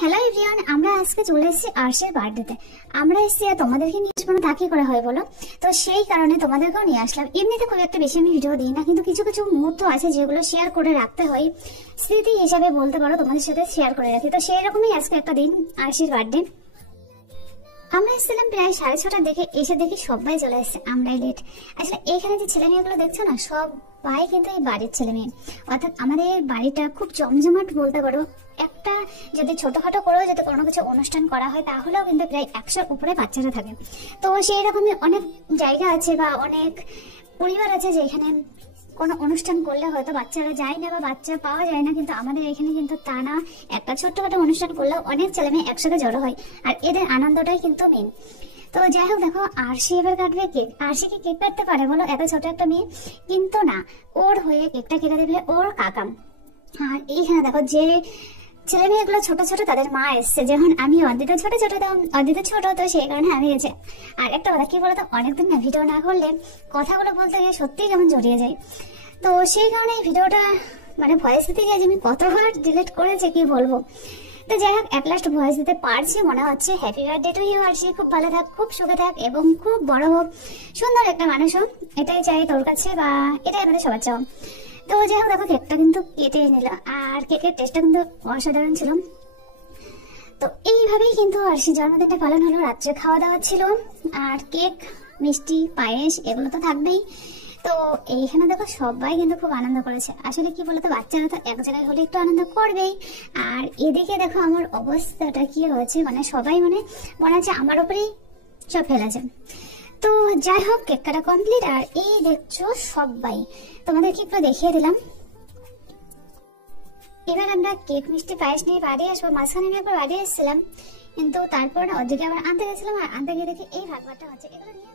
Hello everyone, আমরা আজকে চলে এসেছি আরশির বার্থডেতে। আমরা এসেছি আর তোমাদেরকে নিয়ে আসবো তা কি করে হয় বলো? তো সেই কারণে তোমাদেরকেও নিয়ে আসলাম। এমনিতে খুব একটা বেশি আমি ভিডিও দিই না, কিন্তু কিছু কিছু মুহূর্ত আছে যেগুলো শেয়ার করে রাখতে হয়, স্মৃতি হিসাবে বলতে পারো, তোমাদের সাথে শেয়ার করে রাখি। তো সেই রকমই আজকে একটা দিন, আরশির বার্থডে। আমরা এসেছিলাম প্রায় 6:30টার দিকে, এসে দেখি সবাই চলে এসেছে, আমরাই লেট। আসলে এখানে যে ছেলে মেয়েগুলো দেখছো না, সবাই কিন্তু এই বাড়ির ছেলে মেয়ে। অর্থাৎ আমাদের বাড়িটা খুব জমজমাট বলতে পারো। একটা যদি ছোটখাটো করেও যদি কোনো কিছু অনুষ্ঠান করা হয়, তাহলেও কিন্তু প্রায় 100-র উপরে বাচ্চারা থাকে। তো সেই রকমই অনেক জায়গা আছে বা অনেক পরিবার আছে যেখানে কোনো অনুষ্ঠান করলে হয়তো বাচ্চারা যায় না বা বাচ্চা পাওয়া যায় না, কিন্তু আমাদের এখানে কিন্তু তা না। একটা ছোট্টখাটো অনুষ্ঠান করলেও অনেক ছেলে মেয়ে একসাথে জড়ো হয়, আর এদের আনন্দটাই কিন্তু মেন। তো যাই হোক, দেখো আরশি এবার কাটবে কেক। আরশি কি কেক কাটতে পারে বলো, এত ছোট একটা মেয়ে? কিন্তু না, ওর হয়ে কেকটা কেটে দেবে ওর কাকা। আর এইখানে দেখো যে ছেলে মেয়েগুলো ছোট ছোট, তাদের মা এসছে। যেমন আমি অর্ধেকটা ছোট ছোট, অর্ধেকটা ছোট, তো সেই কারণে আমি গেছে। আর একটা কথা কি বলতো, অনেকদিন না ভিডিও না করলে কথাগুলো বলতে গিয়ে সত্যিই কেমন জড়িয়ে যায়। তো সেই কারণে এই ভিডিওটা মানে ভয়েস দিতে গিয়ে আমি কতবার ডিলিট করেছি কি বলবো। তো যাই হোক, অ্যাট লাস্ট ভয়েস দিতে পারছি মনে হচ্ছে। হ্যাপি বার্থডে টু ইউ আরশি, খুব ভালো থাক, খুব সুখে থাক এবং খুব বড় হোক, সুন্দর একটা মানুষ হোক, এটাই চাই তোর কাছে, বা এটাই আমাদের সবার চাও। তো যাই হোক, দেখো কেকটা কিন্তু কেটে নিল, আর কেকের টেস্টটা কিন্তু অসাধারণ ছিল। তো এইভাবেই কিন্তু আরশির জন্মদিনটা পালন হলো। রাত্রে খাওয়া দাওয়া ছিল, আর কেক, মিষ্টি, পায়েস এগুলো তো থাকবেই। তো এইখানে দেখো সবাই কিন্তু খুব আনন্দ করেছে। আসলে কি বলতো, বাচ্চারা তো এক জায়গায় হলে একটু আনন্দ করবেই। আর এদিকে দেখো আমার অবস্থাটা কি হয়েছে, মানে সবাই মানে মনে হচ্ছে আমার উপরেই সব ফেলেছে। তো যাই হোক, কেক কাটা কমপ্লিট, আর এই দেখছো সবাই, তোমাদেরকে একটু দেখিয়ে দিলাম। এবার আমরা কেক, মিষ্টি, পায়েস নিয়ে বাড়ি আসবো। মাঝখানে আমি একবার বাড়ি এসেছিলাম, কিন্তু তারপর ওদিকে আবার আনতে গেছিলাম, আর আনতে গিয়ে দেখি এই ভাগবাটা হচ্ছে, এগুলো নিয়ে